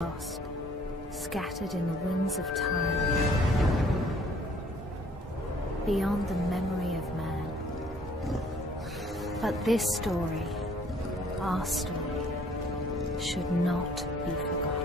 lost, scattered in the winds of time, beyond the memory of man. But this story, our story, should not be forgotten.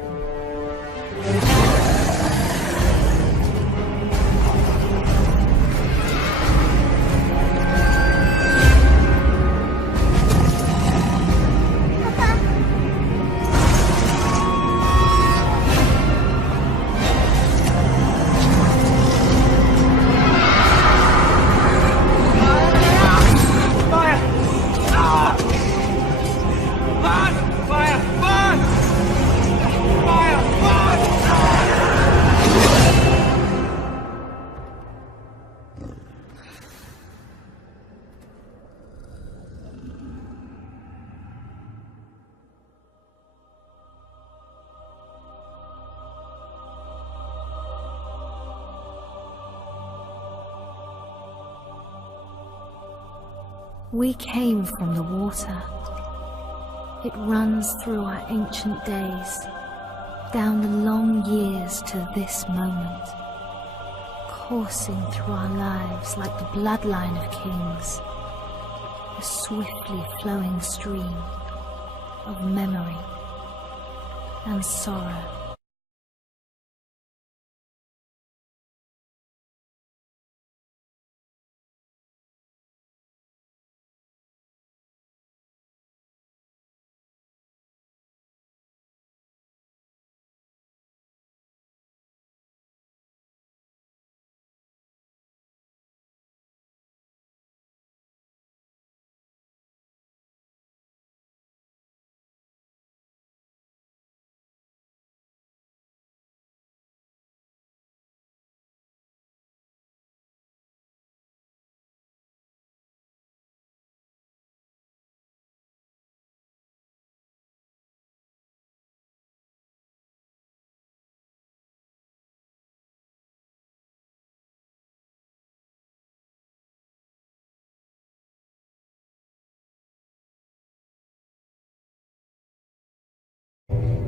We came from the water. It runs through our ancient days, down the long years to this moment, coursing through our lives like the bloodline of kings, a swiftly flowing stream of memory and sorrow.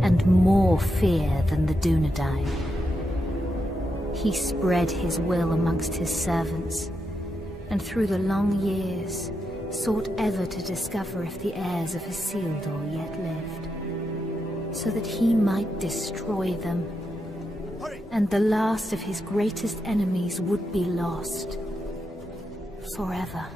And more fear than the Dunedain. He spread his will amongst his servants, and through the long years sought ever to discover if the heirs of Isildur yet lived, so that he might destroy them, and the last of his greatest enemies would be lost forever.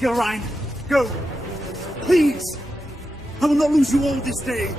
Ryan, go! Please! I will not lose you all this day!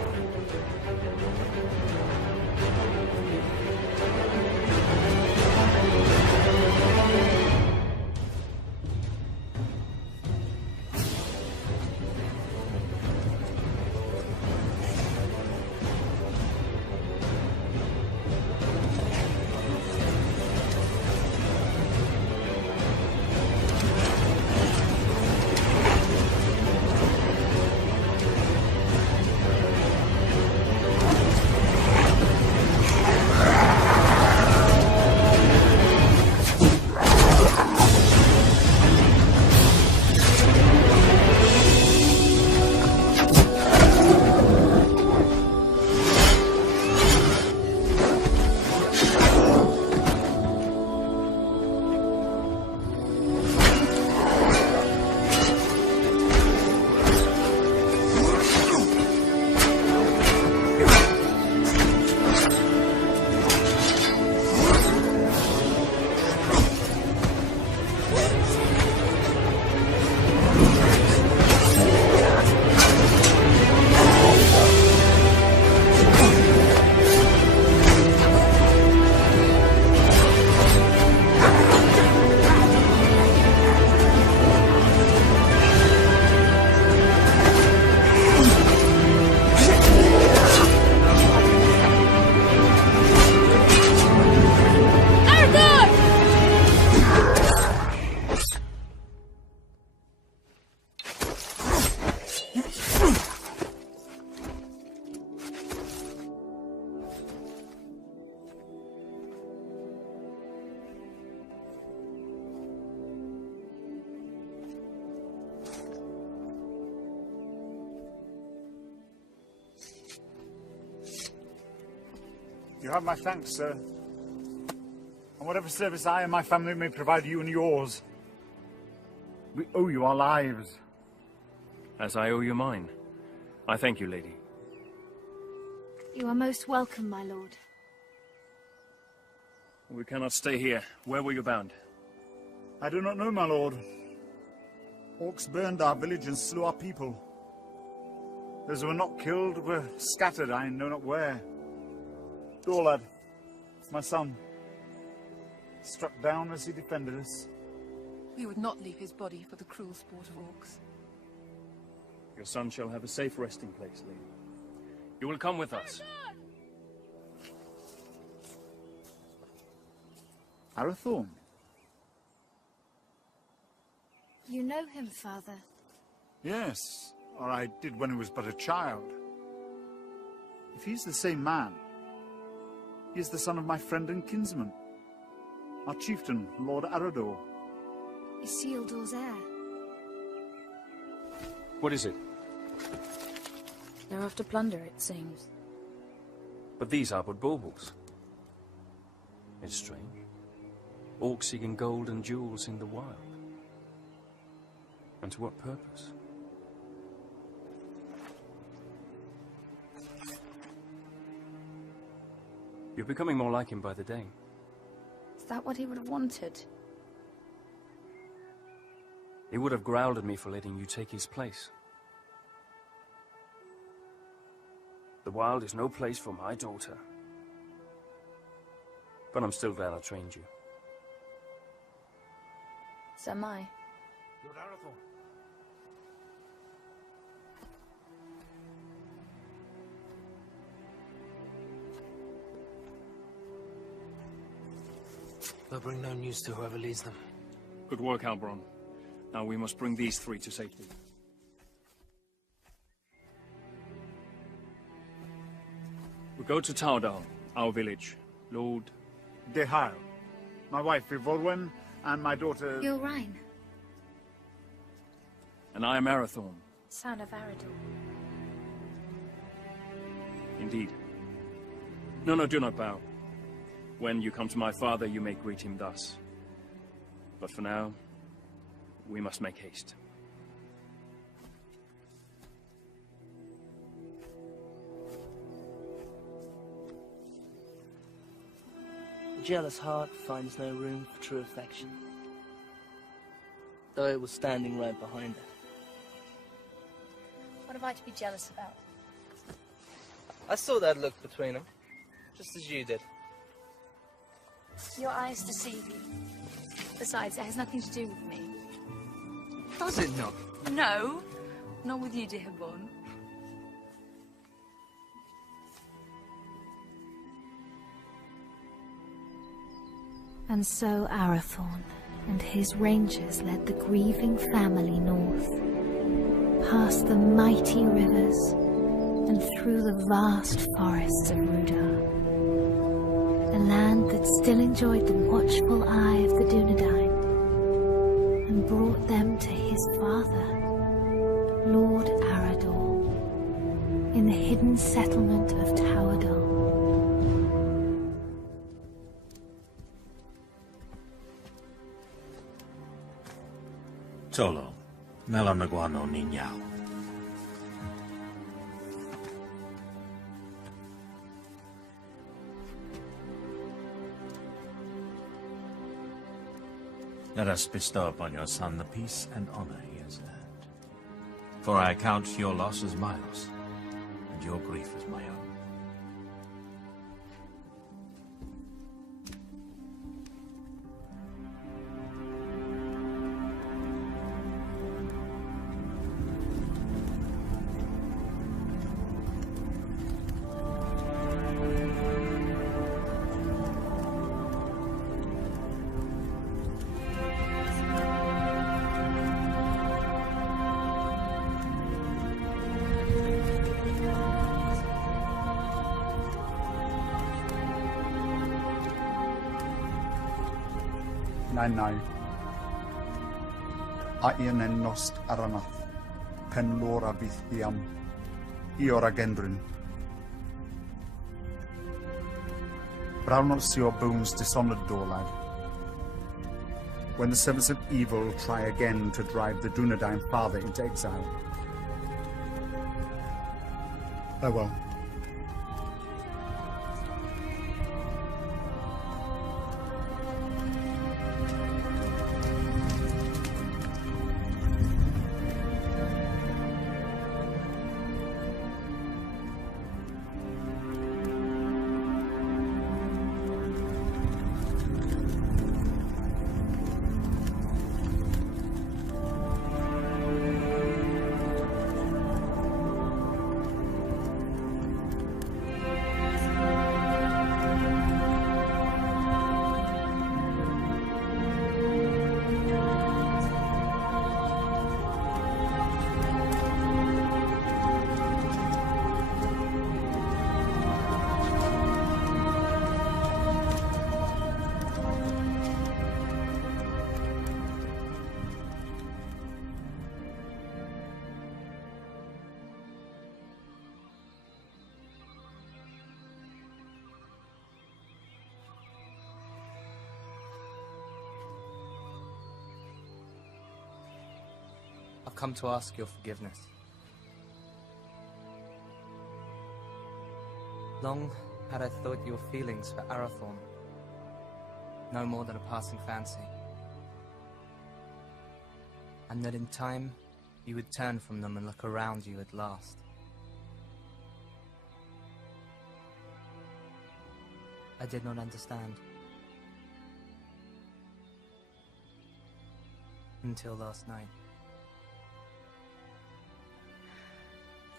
You have my thanks, sir. And whatever service I and my family may provide you and yours, we owe you our lives. As I owe you mine. I thank you, lady. You are most welcome, my lord. We cannot stay here. Where were you bound? I do not know, my lord. Orcs burned our village and slew our people. Those who were not killed were scattered, I know not where. Dorlad, my son, struck down as he defended us. We would not leave his body for the cruel sport of orcs. Your son shall have a safe resting place, lady. You will come with us. Arathorn? You know him, father? Yes, or I did when he was but a child. If he's the same man, he is the son of my friend and kinsman, our chieftain, Lord Arador. Isildur's heir. What is it? They're after plunder, it seems. But these are but baubles. It's strange. Orcs seeking gold and jewels in the wild. And to what purpose? You're becoming more like him by the day. Is that what he would have wanted? He would have growled at me for letting you take his place. The wild is no place for my daughter. But I'm still glad I trained you. So am I. Lord Arathorn. They'll bring no news to whoever leads them. Good work, Halbron. Now we must bring these three to safety. We go to Taudal, our village. Lord... Dehal, my wife Ivolwen, and my daughter... Ylrain, And I am Arathorn. son of Arador. Indeed. No, do not bow. When you come to my father, you may greet him thus. But for now, we must make haste. A jealous heart finds no room for true affection, though it was standing right behind it. What have I to be jealous about? I saw that look between them, just as you did. Your eyes deceive you. Besides, it has nothing to do with me. Does it not? No, not with you, dear Bon. And so Arathorn and his rangers led the grieving family north, past the mighty rivers and through the vast forests of Rudar, a land that still enjoyed the watchful eye of the Dunedain, and brought them to his father, Lord Arador, in the hidden settlement of Taudal. Tolo, Melanaguano Niñao. Let us bestow upon your son the peace and honor he has earned. For I count your loss as my loss, and your grief as my own. Nai Aien en nost aranath pen lora vithiam iora gendrin but I'll not see your bones dishonoured, door lad. When the servants of evil try again to drive the Dunedain father into exile. Farewell. I've come to ask your forgiveness. Long had I thought your feelings for Arathorn no more than a passing fancy, and that in time you would turn from them and look around you at last. I did not understand. Until last night.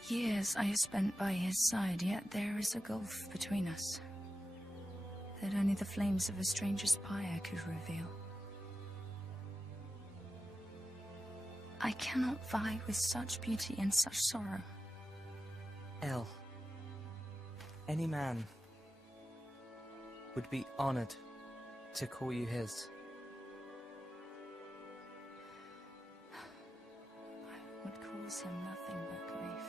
Years I have spent by his side, yet there is a gulf between us that only the flames of a stranger's pyre could reveal. I cannot vie with such beauty and such sorrow. El, any man would be honored to call you his. I would cause him nothing but grief.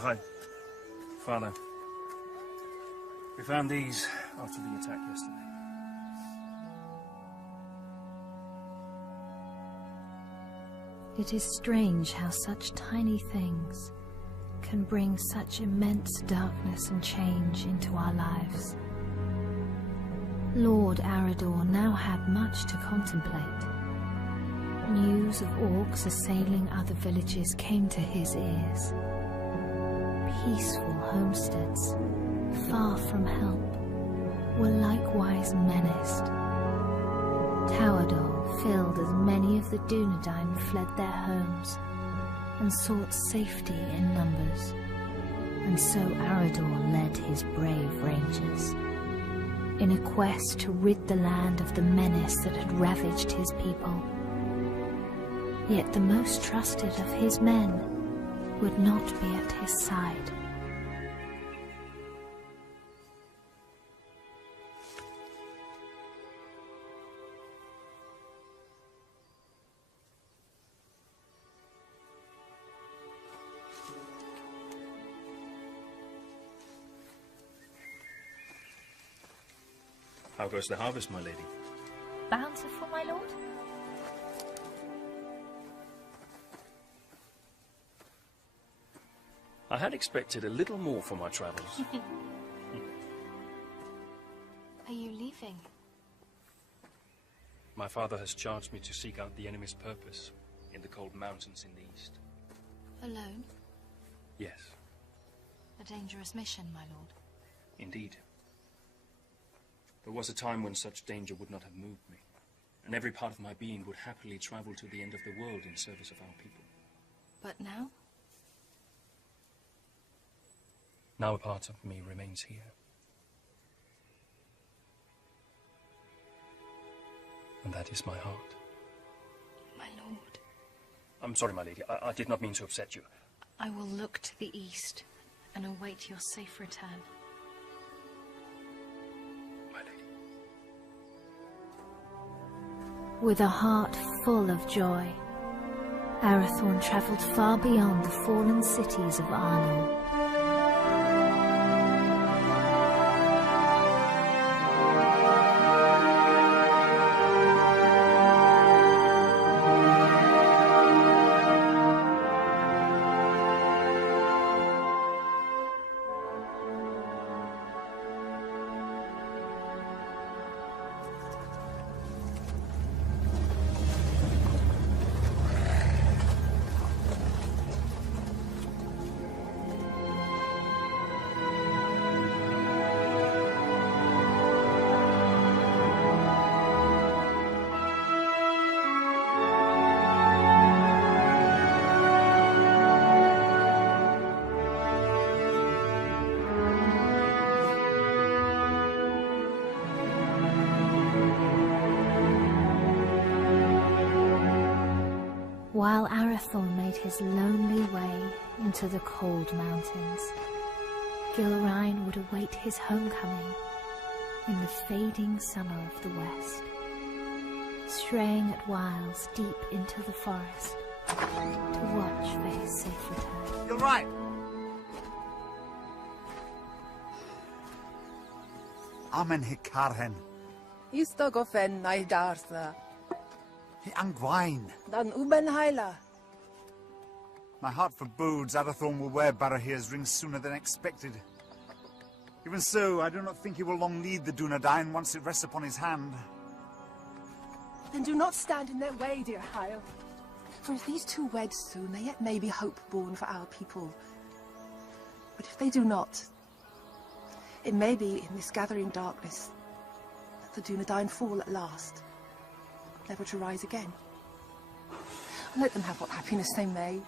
Hi, Father. We found these after the attack yesterday. It is strange how such tiny things can bring such immense darkness and change into our lives. Lord Arador now had much to contemplate. News of orcs assailing other villages came to his ears. Peaceful homesteads, far from help, were likewise menaced. Towerdol filled as many of the Dunedain fled their homes and sought safety in numbers, and so Arador led his brave rangers in a quest to rid the land of the menace that had ravaged his people. Yet the most trusted of his men would not be at his side. How goes the harvest, my lady? Bountiful, my lord? I had expected a little more for my travels. Are you leaving? My father has charged me to seek out the enemy's purpose. in the cold mountains in the east. Alone? Yes, A dangerous mission, my lord. indeed. There was a time when such danger would not have moved me, and every part of my being would happily travel to the end of the world in service of our people. But now? Now a part of me remains here. And that is my heart. My lord. I'm sorry, my lady. I did not mean to upset you. I will look to the east and await your safe return. My lady. With a heart full of joy, Arathorn travelled far beyond the fallen cities of Arnor. While Arathorn made his lonely way into the cold mountains, Gilrain would await his homecoming in the fading summer of the west, straying at whiles deep into the forest to watch for his safe return. You're right. Amen hikarhen. Istogofen naidartha. Hi angwain. Dan ubenheila. My heart forebodes Arathorn will wear Barahir's ring sooner than expected. Even so, I do not think he will long need the Dunedain once it rests upon his hand. Then do not stand in their way, dear Hyle. For if these two wed soon, there yet may be hope born for our people. But if they do not, it may be in this gathering darkness that the Dunedain fall at last, never to rise again. Let them have what happiness they may.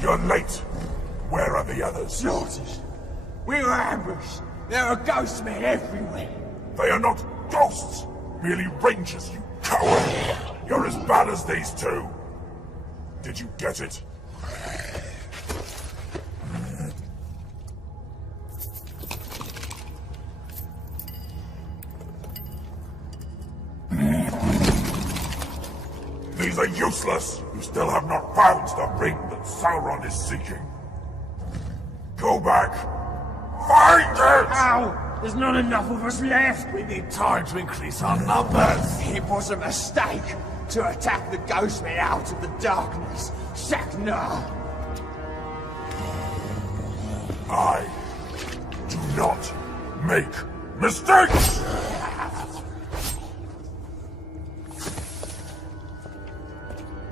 You're late. Where are the others? Slaughtered. We were ambushed. There are ghost men everywhere. They are not ghosts. Merely rangers, you coward. You're as bad as these two. Did you get it? These are useless. You still have not found the ring that Sauron is seeking. Go back. Find it! Ow! There's not enough of us left. We need time to increase our numbers. It was a mistake to attack the ghost men out of the darkness. Shakna! I do not make mistakes!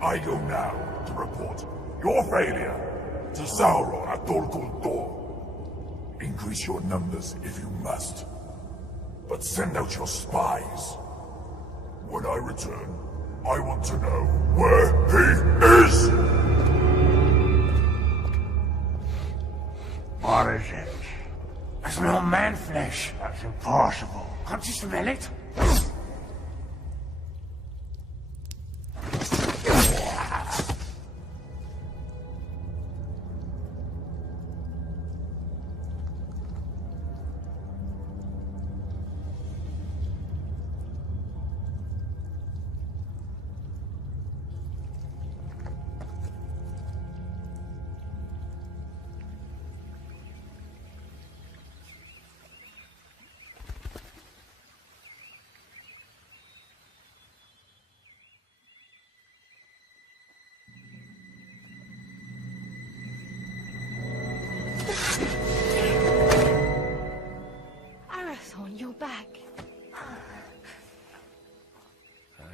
I go now to report your failure to Sauron at Dol Guldur. Increase your numbers if you must, but send out your spies. When I return, I want to know where he is! What is it? It's not man flesh. That's impossible. Can't you smell it?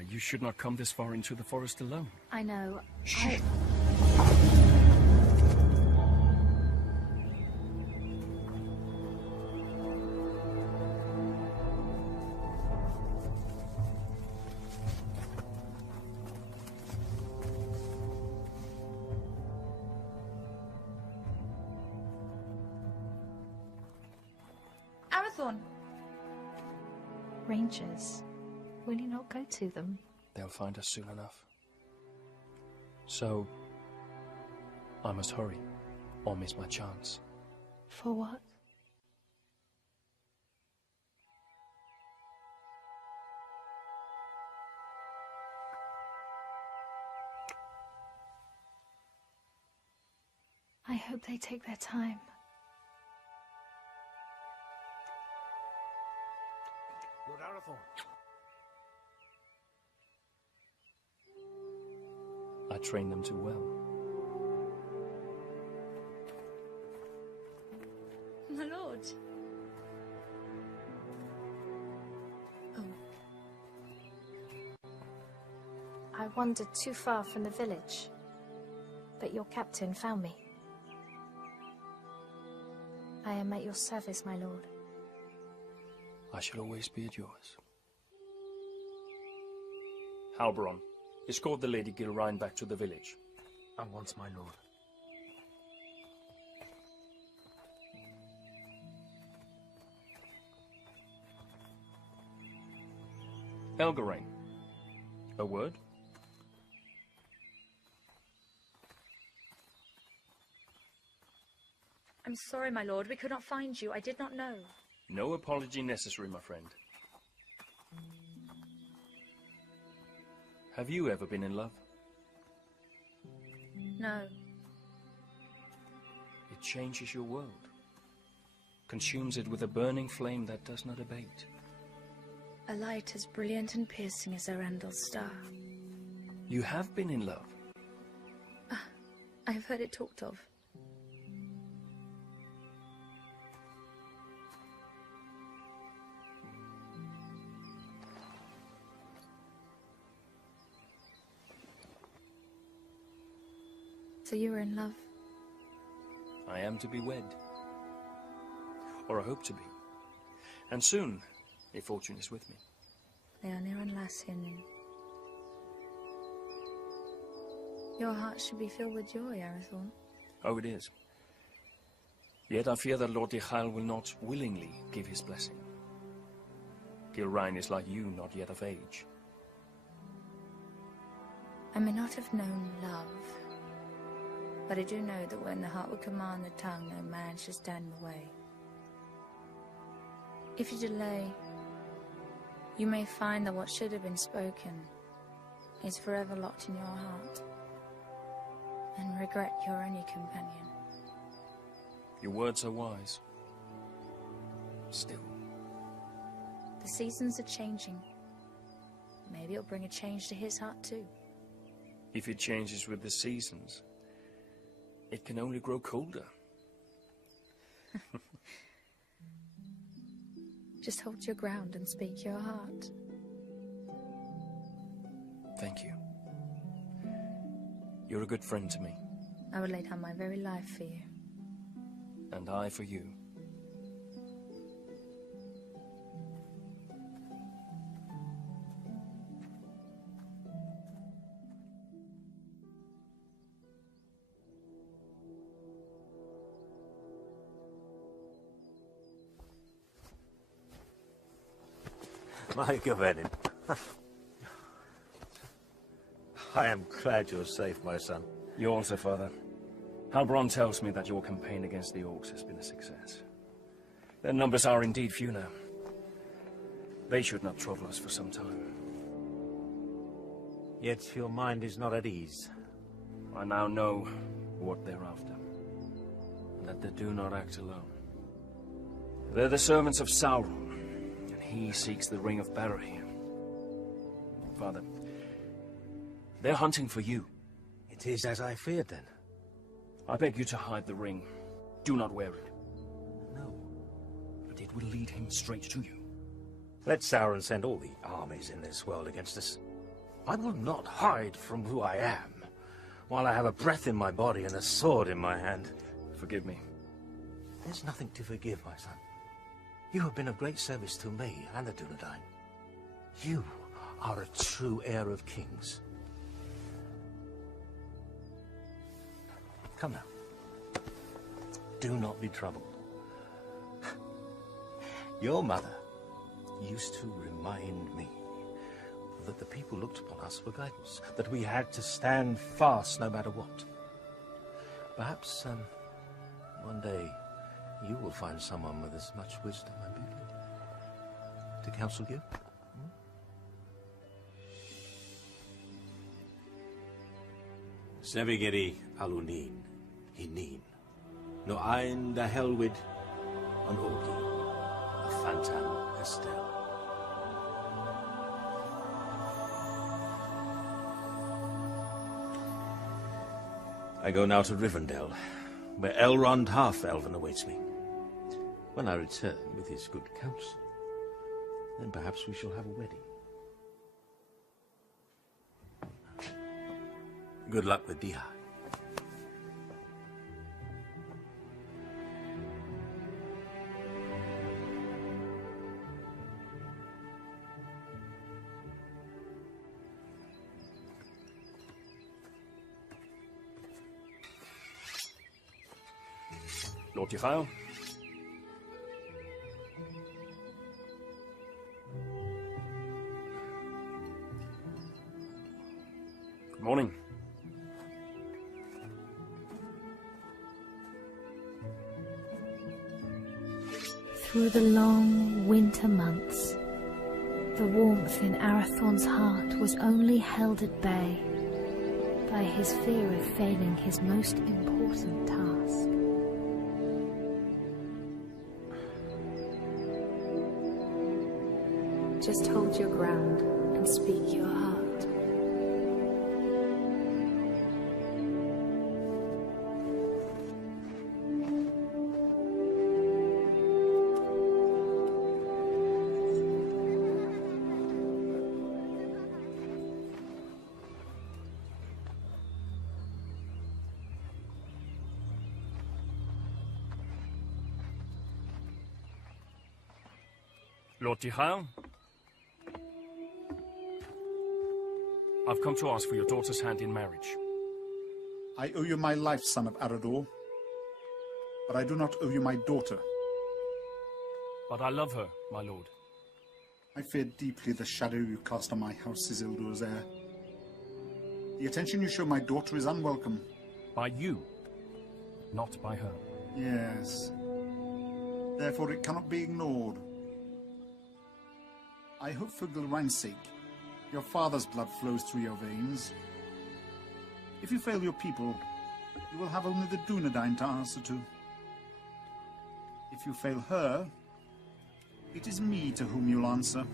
You should not come this far into the forest alone. I know. Shh. Arathorn! Rangers. Will you not go to them? They'll find us soon enough. So, I must hurry, or miss my chance. For what? I hope they take their time. Lord Arathorn. I trained them too well. My lord. Oh. I wandered too far from the village, but your captain found me. I am at your service, my lord. I shall always be at yours. Halberon, escort the Lady Gilrine back to the village. At once, my lord. Elgarain, a word? I'm sorry, my lord. We could not find you. I did not know. No apology necessary, my friend. Have you ever been in love? No. It changes your world, consumes it with a burning flame that does not abate. A light as brilliant and piercing as Arundel's star. You have been in love? I have heard it talked of. So you were in love? I am to be wed. Or I hope to be. And soon, if fortune is with me. Leonir and Lassinen. Your heart should be filled with joy, Arathorn. Oh, it is. Yet I fear that Lord Yechiel will not willingly give his blessing. Gilrine is like you, not yet of age. I may not have known love, but I do know that when the heart would command the tongue, no man should stand in the way. If you delay, you may find that what should have been spoken is forever locked in your heart, and regret your only companion. Your words are wise. Still. The seasons are changing. Maybe it'll bring a change to his heart too. If it changes with the seasons, it can only grow colder. Just hold your ground and speak your heart. Thank you. You're a good friend to me. I would lay down my very life for you. And I for you. My Gavenin. I am glad you're safe, my son. You also, Father. Halbrand tells me that your campaign against the orcs has been a success. Their numbers are indeed few now. They should not trouble us for some time. Yet your mind is not at ease. I now know what they're after. And that they do not act alone. They're the servants of Sauron, and he seeks the Ring of Barry. Father, they're hunting for you. It is as I feared, then. I beg you to hide the ring. Do not wear it. No. But it will lead him straight to you. Let Sauron send all the armies in this world against us. I will not hide from who I am, while I have a breath in my body and a sword in my hand. Forgive me. There's nothing to forgive, my son. You have been of great service to me and the Dunedain. You are a true heir of kings. Come now. Do not be troubled. Your mother used to remind me that the people looked upon us for guidance, that we had to stand fast no matter what. Perhaps one day you will find someone with as much wisdom and beauty to counsel you. Sevigeri alunin, hinin, no ein da helwid, an orgi, a phantom estel. I go now to Rivendell, where Elrond Half-Elven awaits me. When I return with his good counsel, then perhaps we shall have a wedding. Good luck with Diha. Lord Tefwil? Good morning. Through the long winter months, the warmth in Arathorn's heart was only held at bay by his fear of failing his most important task. Just hold your ground and speak your heart. Lord Tefwil? I've come to ask for your daughter's hand in marriage. I owe you my life, son of Arador. But I do not owe you my daughter. But I love her, my lord. I fear deeply the shadow you cast on my house, Isildur's heir. The attention you show my daughter is unwelcome. By you, not by her. Yes. Therefore it cannot be ignored. I hope for Gilrain's sake, your father's blood flows through your veins. If you fail your people, you will have only the Dunedain to answer to. If you fail her, it is me to whom you'll answer.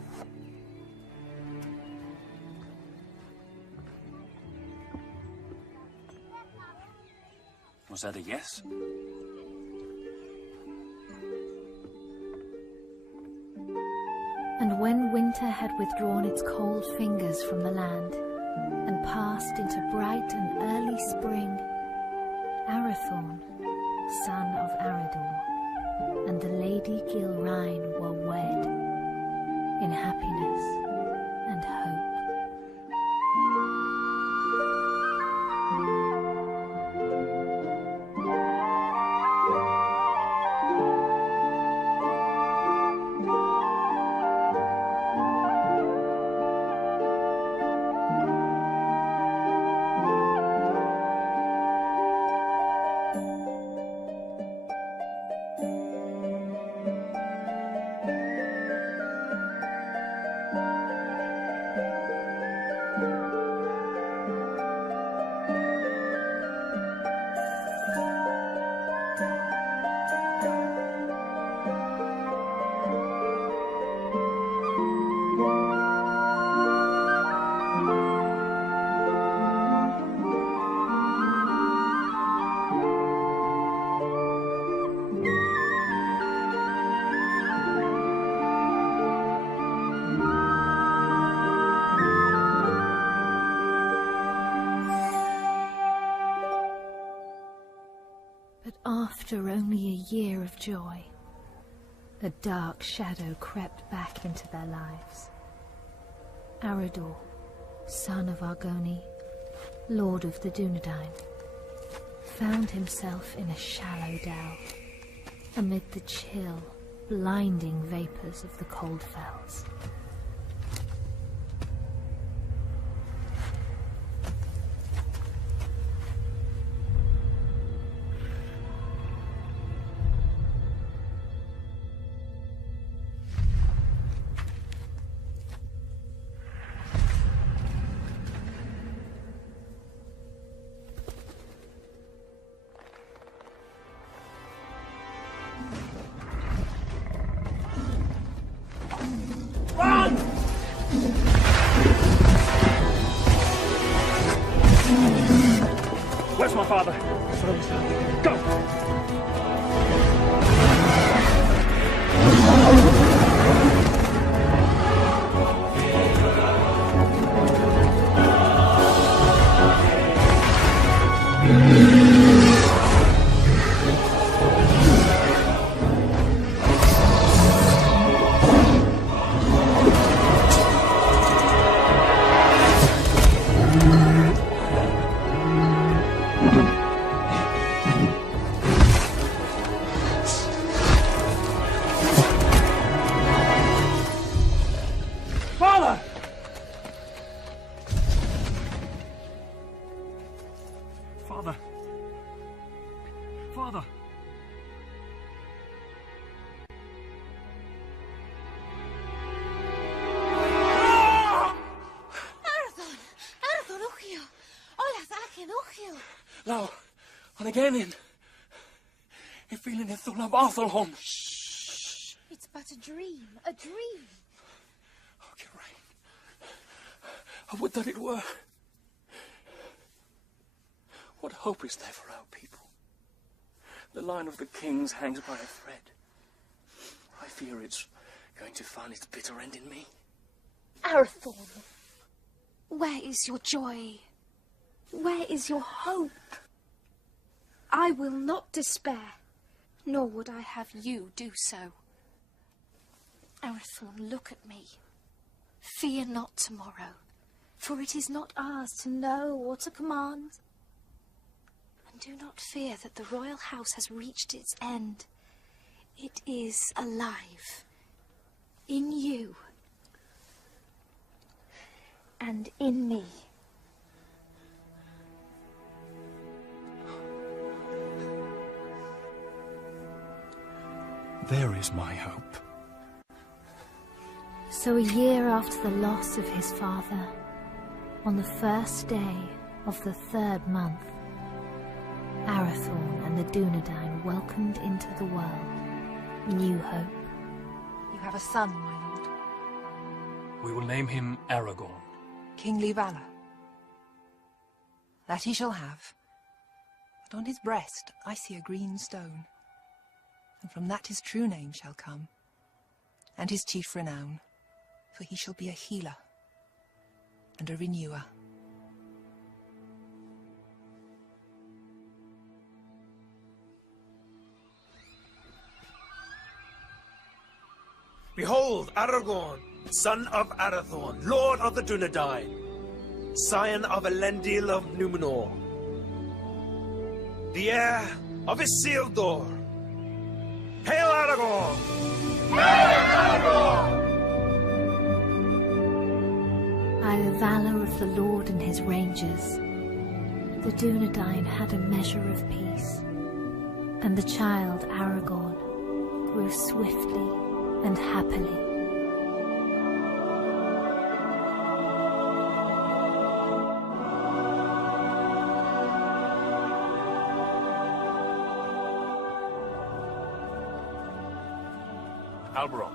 Was that a yes? And when winter had withdrawn its cold fingers from the land and passed into bright and early spring, Arathorn, son of Arador, and the Lady Gilrain were wed in happiness and hope. of joy, a dark shadow crept back into their lives. Arador, son of Argoni, lord of the Dunedain, found himself in a shallow dell, amid the chill, blinding vapours of the cold fells. Where's my father? Go! Father! Now, and again in. If feeling it through Arthurholm. Shh! It's but a dream, a dream. Oh, Geraint. I would that it were. What hope is there for our people? The line of the kings hangs by a thread. I fear it's going to find its bitter end in me. Arathorn, where is your joy? Where is your hope? I will not despair, nor would I have you do so. Arathorn, look at me. Fear not tomorrow, for it is not ours to know or to command. And do not fear that the royal house has reached its end. It is alive, in you, and in me. There is my hope. So a year after the loss of his father, on the first day of the 3rd month, Arathorn and the Dunedain welcomed into the world new hope. You have a son, my lord. We will name him Aragorn. Kingly valor. That he shall have. But on his breast I see a green stone. And from that his true name shall come, and his chief renown, for he shall be a healer and a renewer. Behold, Aragorn, son of Arathorn, lord of the Dunedain, scion of Elendil of Numenor, the heir of Isildur. Hail Aragorn! Hail Aragorn! By the valour of the Lord and his rangers, the Dunedain had a measure of peace, and the child Aragorn grew swiftly and happily. Alberon.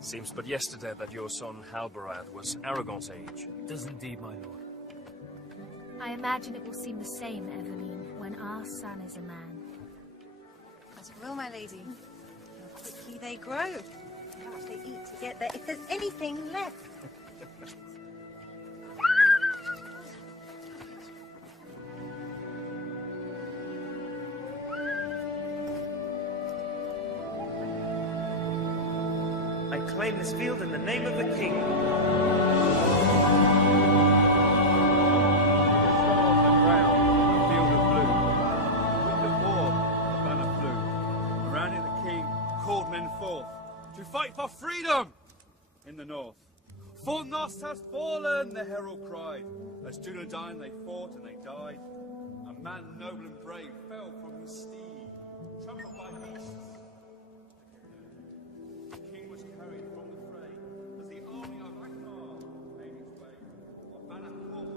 Seems but yesterday that your son Halbarad was Aragorn's age. It does indeed, my lord. I imagine it will seem the same, Evelyn, when our son is a man. As it will, my lady. How quickly they grow. How much they eat to get there, if there's anything left. claim this field in the name of the king. To fight for freedom in the north. For Nos has fallen, the herald cried. As Dunedain they fought and they died. A man noble and brave fell from his steed, trampled by beasts. The king was carried from the fray as the army of Akbar made its way. A banner caught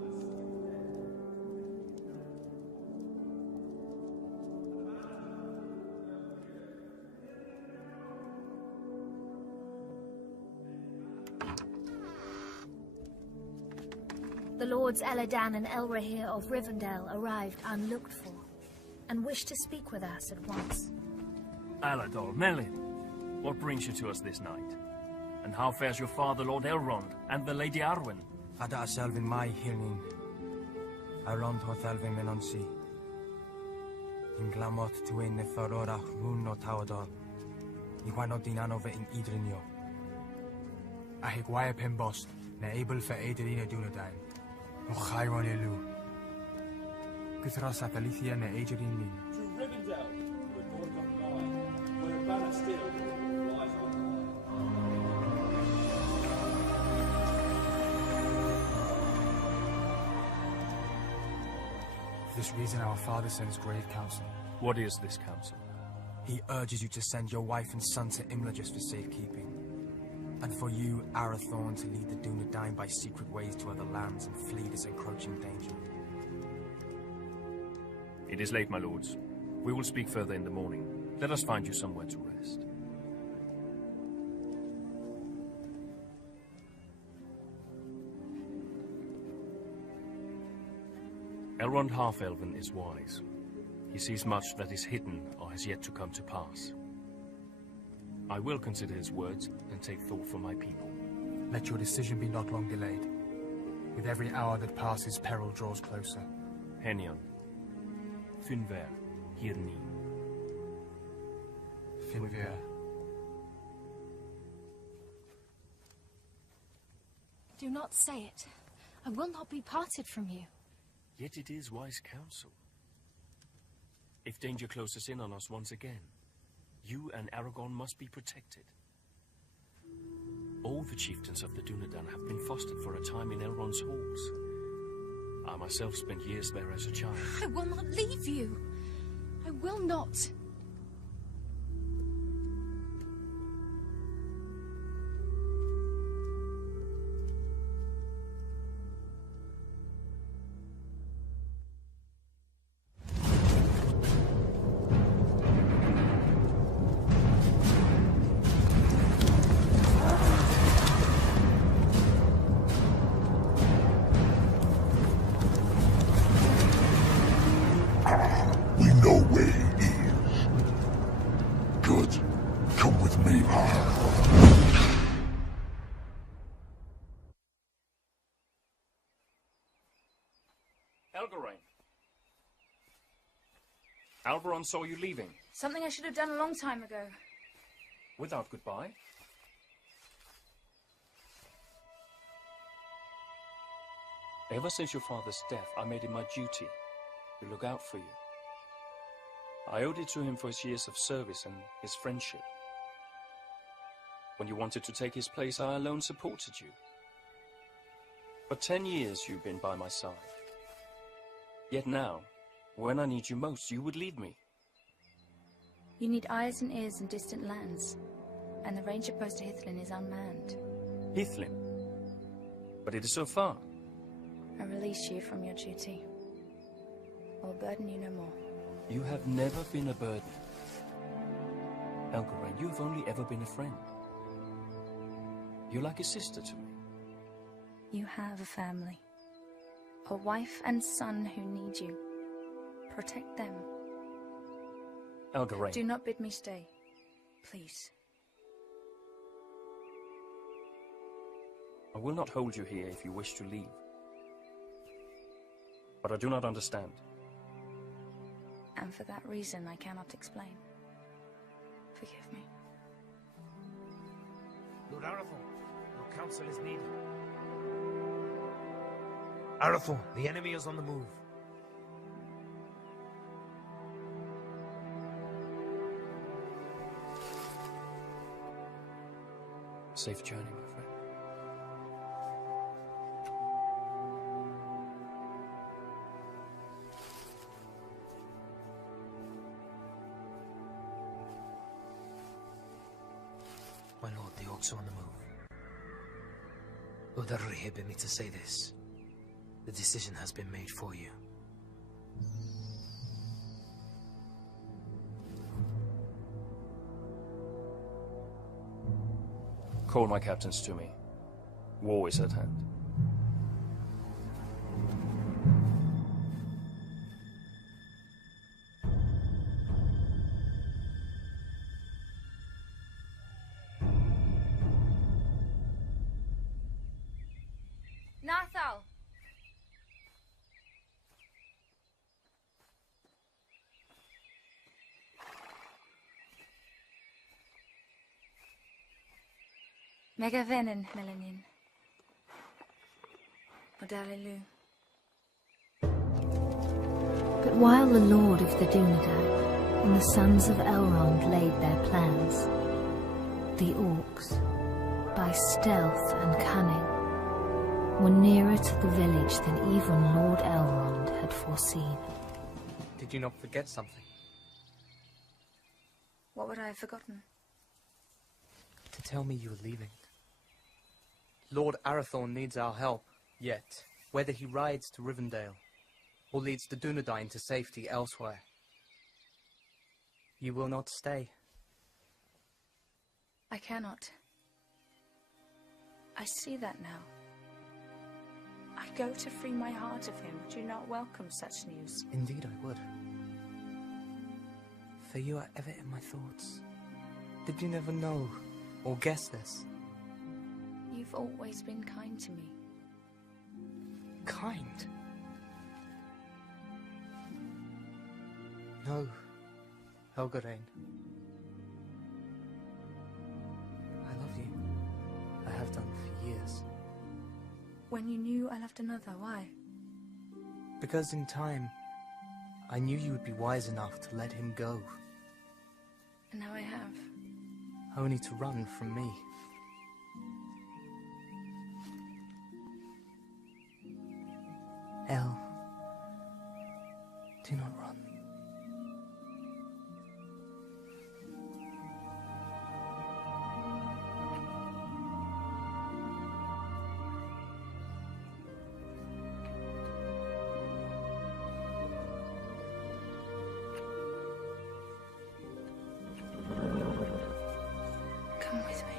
The Lords Eladan and Elrahir of Rivendell arrived unlooked for, and wished to speak with us at once. Alador, Melin, what brings you to us this night? And how fares your father, Lord Elrond, and the Lady Arwen? Ada Selvin mai hilnin. Elrond hoth Elvin menonsi. In glamot tuin ne farora run no tawador. Iwano dinanove in idrinio. Ahigwaya pembost, ne able for Adelina Dunedain. O Chiron elu. Guthros Athalicia ne Agerin Lin. to Rivendell, where dawn doth lie, where the banner still flies on For this reason our father sends grave counsel. What is this counsel? He urges you to send your wife and son to Imla just for safekeeping. And for you, Arathorn, to lead the Dunedain by secret ways to other lands and flee this encroaching danger. It is late, my lords. We will speak further in the morning. Let us find you somewhere to rest. Elrond Half-Elven is wise. He sees much that is hidden or has yet to come to pass. I will consider his words and take thought for my people. Let your decision be not long delayed. With every hour that passes, peril draws closer. Henyon. Finver. Hirni. Finver. Do not say it. I will not be parted from you. Yet it is wise counsel. If danger closes in on us once again, you and Aragorn must be protected. All the chieftains of the Dunedain have been fostered for a time in Elrond's halls. I myself spent years there as a child. I will not leave you. I will not. We know where he is. Good. Come with me. Elgarain. Alberon saw you leaving. Something I should have done a long time ago. Without goodbye? Ever since your father's death, I made it my duty to look out for you. I owed it to him for his years of service and his friendship. When you wanted to take his place, I alone supported you. For 10 years you've been by my side. Yet now, when I need you most, you would leave me. You need eyes and ears in distant lands, and the ranger post to Hithlin is unmanned. Hithlin? But it is so far. I release you from your duty. I will burden you no more. You have never been a burden. Elgarain, you have only ever been a friend. You're like a sister to me. You have a family. A wife and son who need you. Protect them. Elgarain. Do not bid me stay. Please. I will not hold you here if you wish to leave. But I do not understand. And for that reason, I cannot explain. Forgive me. Lord Arathorn, your counsel is needed. Arathorn, the enemy is on the move. Safe journey, my friend. My lord, the orcs are on the move. Lord Arri bid me to say this. The decision has been made for you. Call my captains to me. War is at hand. Nathal! Mega vennen, Melanin. Odalilu. But while the Lord of the Dunedain and the sons of Elrond laid their plans, the orcs, by stealth and cunning, were nearer to the village than even Lord Elrond had foreseen. Did you not forget something? What would I have forgotten? To tell me you were leaving. Lord Arathorn needs our help, yet whether he rides to Rivendell or leads the Dunedain to safety elsewhere, you will not stay. I cannot. I see that now. I go to free my heart of him. Would you not welcome such news? Indeed I would. For you are ever in my thoughts. Did you never know or guess this? You've always been kind to me. Kind? No, Helgarain. I love you. I have done for years. When you knew I loved another, why? Because in time, I knew you would be wise enough to let him go. And now I have. Only to run from me. El, do not run. Come with me.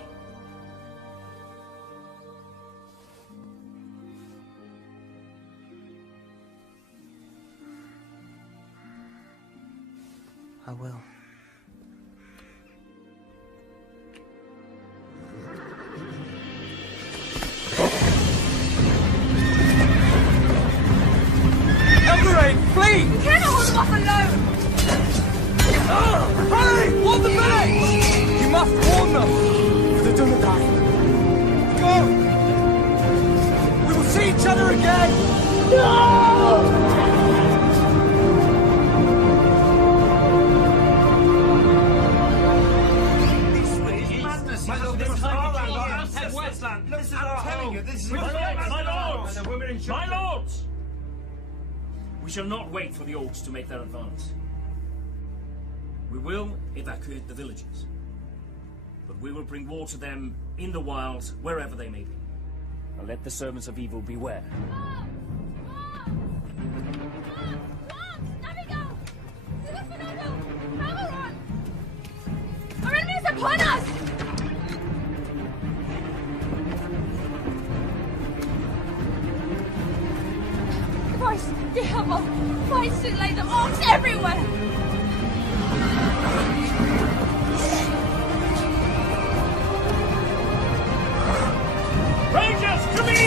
I will. Elgarain, flee! You cannot hold them off alone! Hurry! Warn the village! You must warn them! For the Dunedain. Go! We will see each other again! No! My lords! We shall not wait for the orcs to make their advance. We will evacuate the villages. But we will bring war to them in the wilds, wherever they may be. And let the servants of evil beware. Our enemy is upon us! The voice, the help, fights to lay the orcs everywhere! Rangers, to me!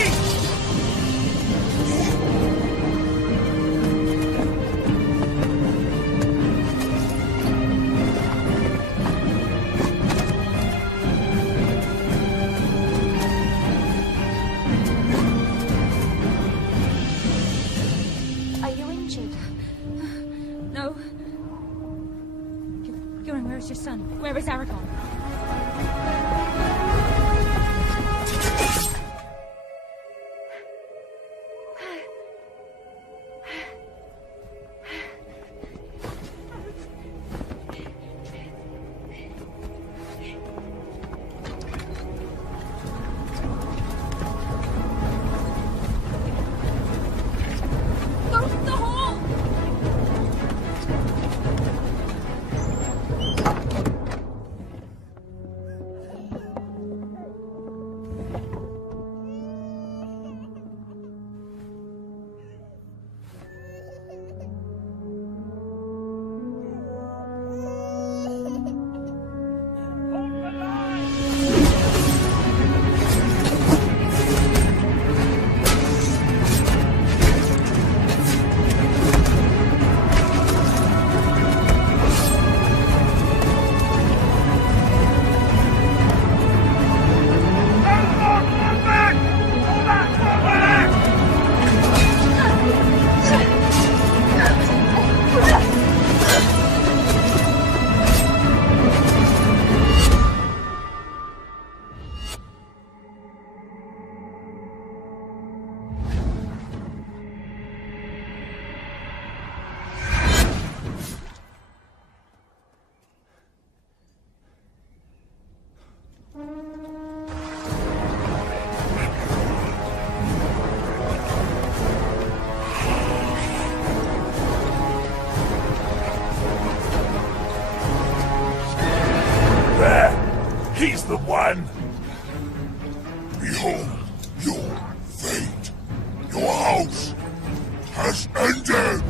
going? Where is your son? Where is Aragon? He's the one! Behold your fate! Your house has ended!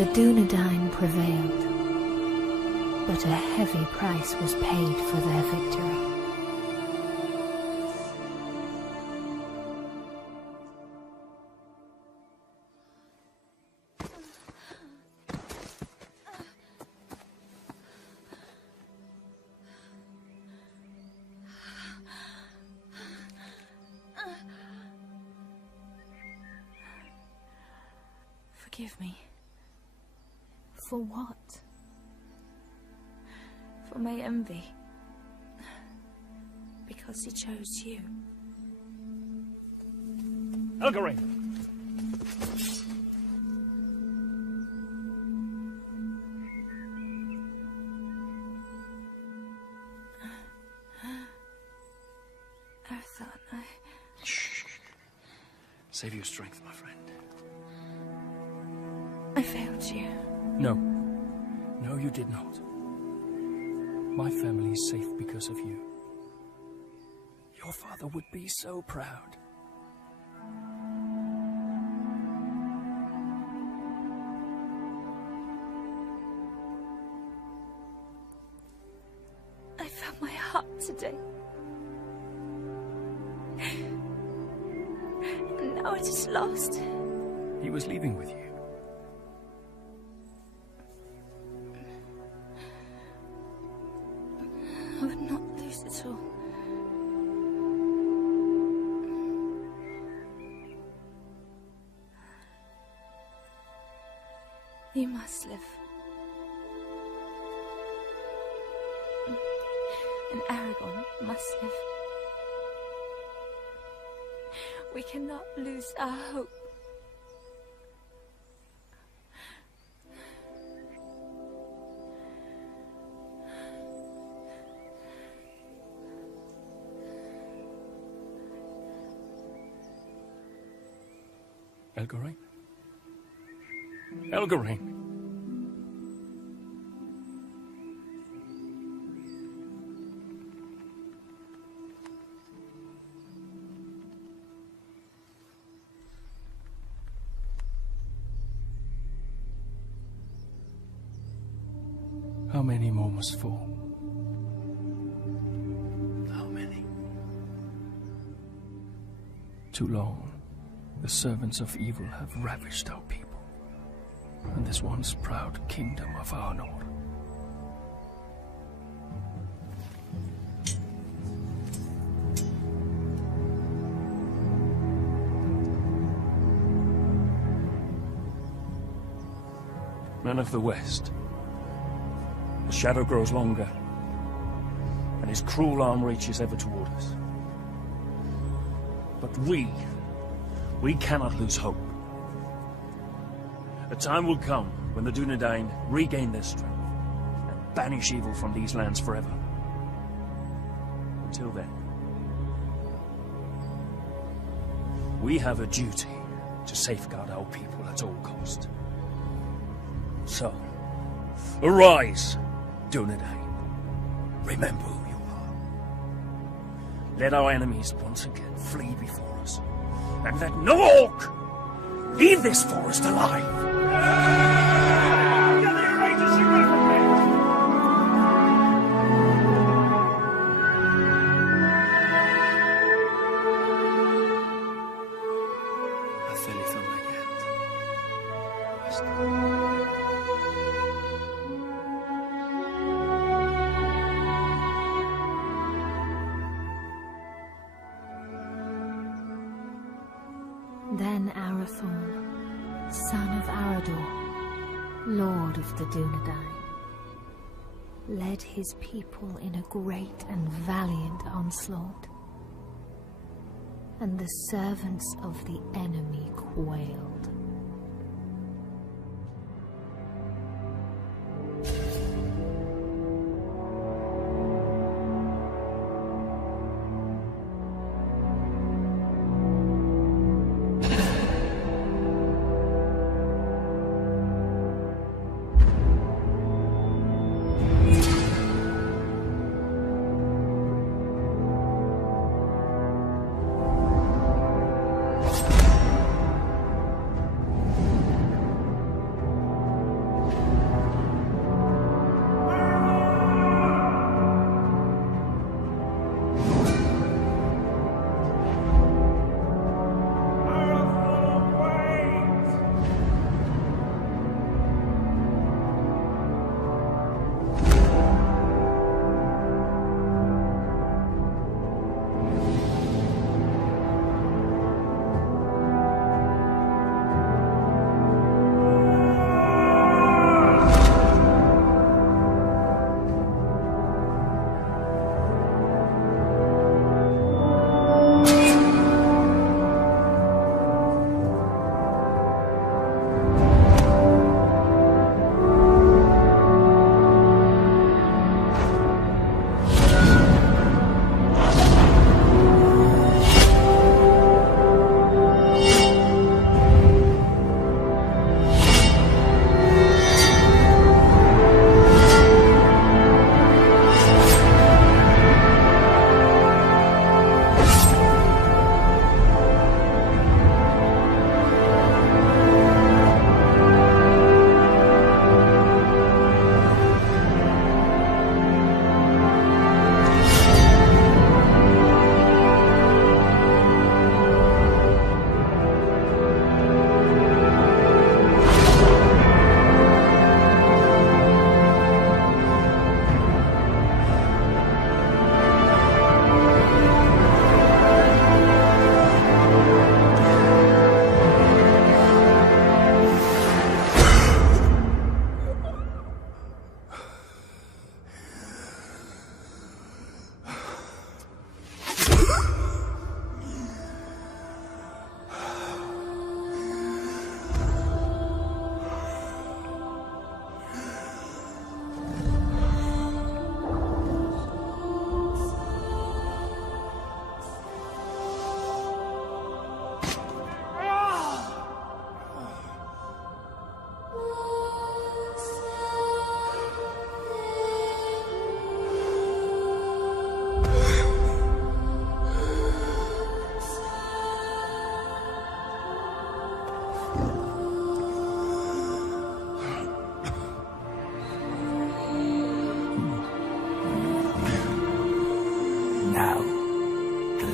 The Dunedain prevailed, but a heavy price was paid for their victory. forgive me? For what? For my envy. Because he chose you. Elgarin! Save your strength, my friend. I failed you. No. No, you did not. My family is safe because of you. Your father would be so proud. I found my heart today. And now it is lost. He was leaving with you. I would not lose it all. You must live. And Aragon must live. We cannot lose our hope. Elgarin? Elgarin! How many more must fall? How many? Too long. The servants of evil have ravished our people, and this once proud kingdom of our Lord. Men of the West, the shadow grows longer, and his cruel arm reaches ever toward us. But we cannot lose hope. A time will come when the Dunedain regain their strength and banish evil from these lands forever. Until then, we have a duty to safeguard our people at all cost. So, arise, Dunedain. Remember who you are. Let our enemies once again flee before us. And let no orc leave this forest alive! Then Arathorn, son of Arador, lord of the Dunedain, led his people in a great and valiant onslaught, and the servants of the enemy quailed.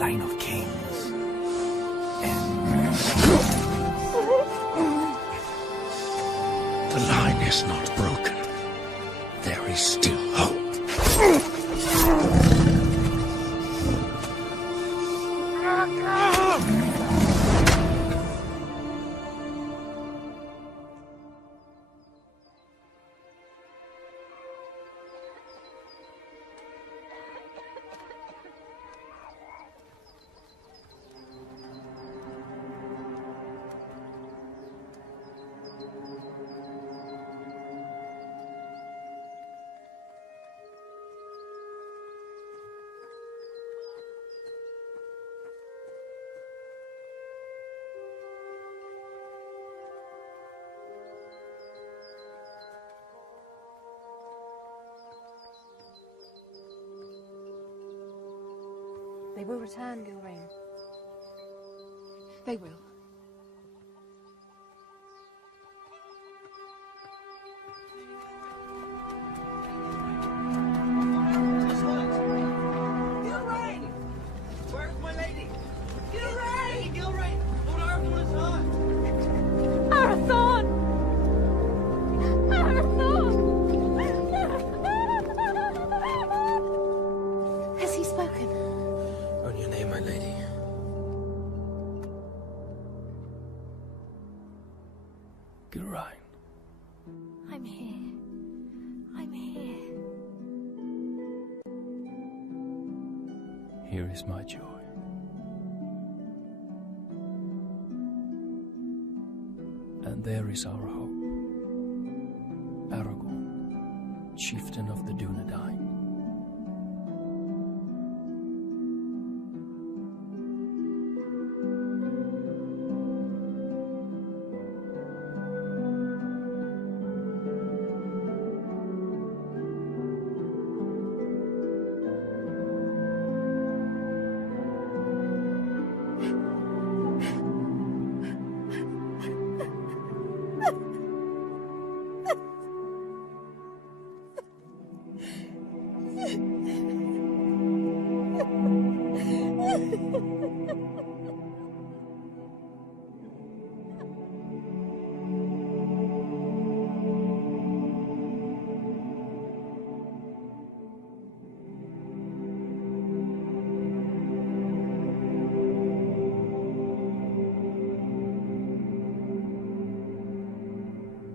line of kings ends. The line is not broken. There is still hope. They will return, Gilrain. They will. Gilrain! Where's my lady? Gilrain! Gilrain! Lord Arathorn is hurt! Arathorn! Arathorn! Has he spoken? On your name, my lady. Gilrain. I'm here. I'm here. Here is my joy. And there is our hope. Aragorn, chieftain of the Dunedain.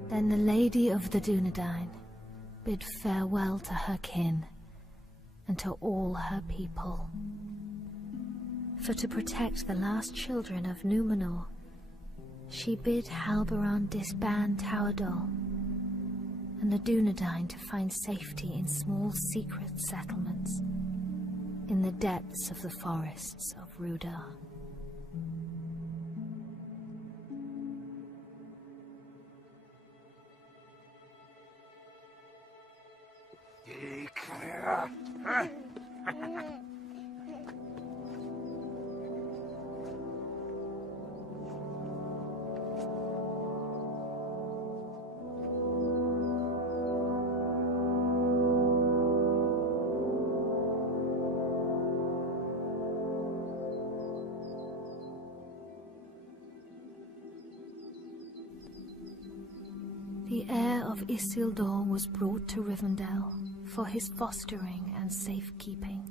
Then the Lady of the Dunedain bid farewell to her kin and to all her people. For to protect the last children of Númenor, she bid Halbarand disband Tawdol and the Dunedain to find safety in small secret settlements in the depths of the forests of Rudar. The heir of Isildur was brought to Rivendell for his fostering and safekeeping.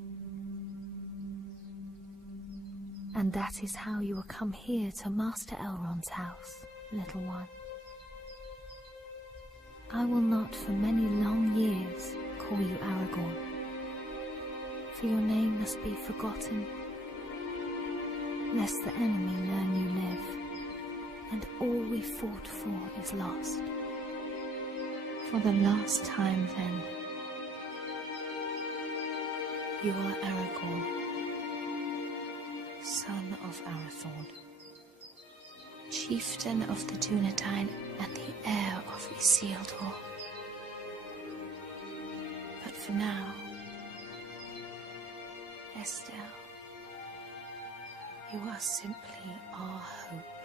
And that is how you will come here to Master Elrond's house, little one. I will not for many long years call you Aragorn, for your name must be forgotten, lest the enemy learn you live, and all we fought for is lost. For the last time, then, you are Aragorn, son of Arathorn, chieftain of the Dunedain and the heir of Isildur. But for now, Estelle, you are simply our hope.